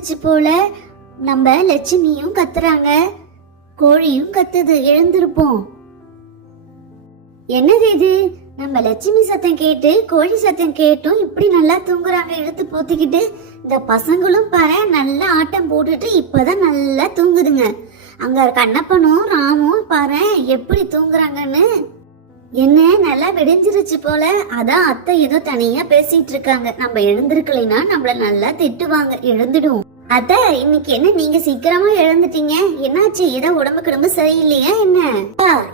விடிஞ்சிருச்சு போல. நம்ம லட்சுமியும் கத்துறாங்க, கோழியும் கத்துது. எழுந்திருப்போம். என்னது இது? நம்ம லட்சுமி சத்தம் கேட்டு கோழி சத்தம் கேட்டும் இப்படி நல்லா தூங்குறாங்க இழுத்து போத்திக்கிட்டு. இந்த பசங்களும் பாரு நல்லா ஆட்டம் போட்டுட்டு இப்பதான் நல்லா தூங்குதுங்க. அங்க கண்ணப்பனும் ராமும் பாரு எப்படி தூங்குறாங்கன்னு. என்ன நல்லா விடிஞ்சிருச்சு போல. அதான் அத்தை ஏதோ தனியா பேசிட்டு இருக்காங்க. நம்ம எழுந்திருக்கலைன்னா நம்மள நல்லா திட்டுவாங்க. எழுந்துடுவோம். அத்தை, இன்னைக்கு என்ன நீங்க சீக்கிரமா எழுந்துட்டீங்க? என்னாச்சு? ஏதோ உடம்பு சரியில்லையா என்ன?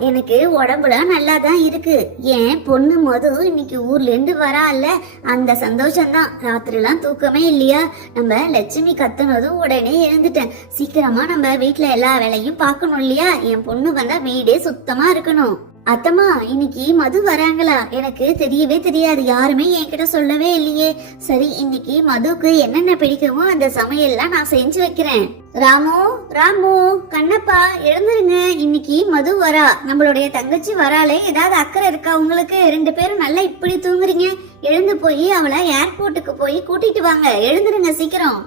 எனக்கு உடம்புலாம் நல்லாதான் இருக்கு. ஏன் பொண்ணு மது இன்னைக்கு ஊர்ல இருந்து வரால, அந்த சந்தோஷம் தான். ராத்திரி எல்லாம் தூக்கமே இல்லையா? நம்ம லட்சுமி கத்துனதும் உடனே எழுந்துட்டேன். சீக்கிரமா நம்ம வீட்டுல எல்லா வேலையும் பார்க்கணும் இல்லையா? என் பொண்ணு வந்தா வீடே சுத்தமா இருக்கணும். அத்தம்மா, இன்னைக்கு மது வராங்களா? எனக்கு தெரியவே தெரியாது. யாருமே என்கிட்ட சொல்லவே இல்லையே. சரி, இன்னைக்கு மதுக்கு என்னென்ன பிடிக்குமோ அந்த சமையல்லாம் நான் செஞ்சு வைக்கிறேன். ராமு, கண்ணப்பா எழுந்துருங்க. இன்னைக்கு மது வரா, நம்மளுடைய தங்கச்சி வராலே. ஏதாவது அக்கறை இருக்கா உங்களுக்கு? 2 பேரும் நல்லா இப்படி தூங்குறீங்க. எழுந்து போய் அவளை ஏர்போர்ட்டுக்கு போய் கூட்டிட்டு வாங்க. எழுந்துருங்க சீக்கிரம்.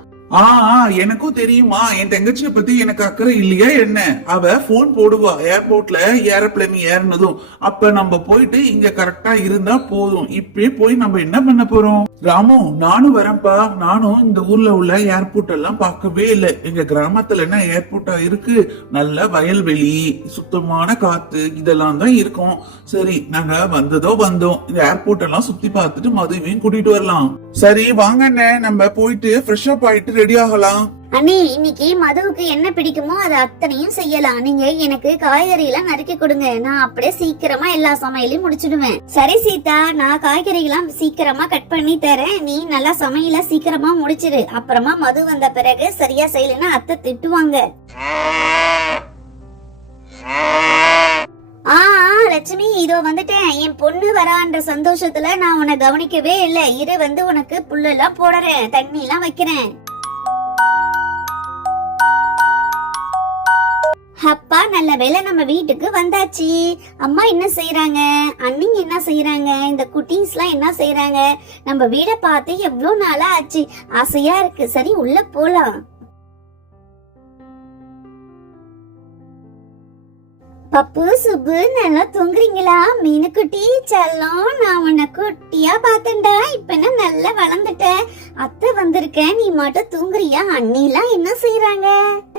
எனக்கும் தெரியுமா, என் தங்கச்சிய பத்தி எனக்கு அக்கறை இல்லையா என்ன? அவ போன் போடுவா ஏர்போர்ட்ல ஏரோப்ளேன் ஏறினதும். அப்ப நம்ம போயிட்டு இங்க கரெக்டா இருந்தா போதும். இப்பயே போய் நம்ம என்ன பண்ண போறோம்? ராமு, நானும் வரேன்ப்பா. நானும் இந்த ஊர்ல உள்ள ஏர்போர்ட் எல்லாம் பார்க்கவே இல்லை. எங்க கிராமத்துல என்ன ஏர்போர்ட்டா இருக்கு? நல்ல வயல்வெளி, சுத்தமான காத்து, இதெல்லாம் தான் இருக்கும். சரி, நாங்க வந்தோம். இந்த ஏர்போர்ட் எல்லாம் சுத்தி பார்த்துட்டு மதுவையும் கூட்டிட்டு வரலாம். சரி வாங்க அண்ணே, நம்ம போயிட்டு ஃப்ரெஷ் அப் ஆயிட்டு ரெடி ஆகலாம். அண்ணே, இன்னைக்கு மதுவுக்கு என்ன பிடிக்குமோ அது அத்தனையும் செய்யலாம். நீங்க எனக்கு காய்கறி எல்லாம் நறுக்கி கொடுங்க. நான் அப்படியே சீக்கிரமா எல்லா சமையலையும் முடிச்சிடுவேன். சரி சீதா, நான் காய்கறி எல்லாம் சீக்கிரமா கட் பண்ணி தரேன். நீ நல்லா சமையல சீக்கிரமா முடிச்சிடு. அப்புறமா மது வந்த பிறகு சரியா செய்யலன்னா அத்தை திட்டுவாங்க. லட்சுமி, இதோ வந்துட்டேன். என் பொண்ணு வரான்ற சந்தோஷத்துல நான் உன்னை கவனிக்கவே இல்லை. இரு, வந்து உனக்கு புல்லெல்லாம் போடுறேன், தண்ணி எல்லாம் வைக்கிறேன். அப்பா, நல்ல வேளை நம்ம வீட்டுக்கு வந்தாச்சு. அம்மா என்ன செய்யறாங்க? அண்ணிங்க என்ன செய்யறாங்க? இந்த குட்டீஸ் எல்லாம் என்ன செய்யறாங்க? நம்ம வீட பார்த்து எவ்வளவு நாளா ஆச்சு. ஆசையா இருக்கு. சரி, உள்ள போலாம். பப்பு, சுப்பு, நல்லா தூங்குறீங்களா? மீனுக்குட்டி செல்லம், நான் உன்னை குட்டியா பாத்தேன்டா. இப்ப என்ன நல்லா வளர்ந்துட்ட. அத்தை வந்திருக்கேன், நீ மட்டும் தூங்குறியா? அண்ணி எல்லாம் என்ன செய்யறாங்க?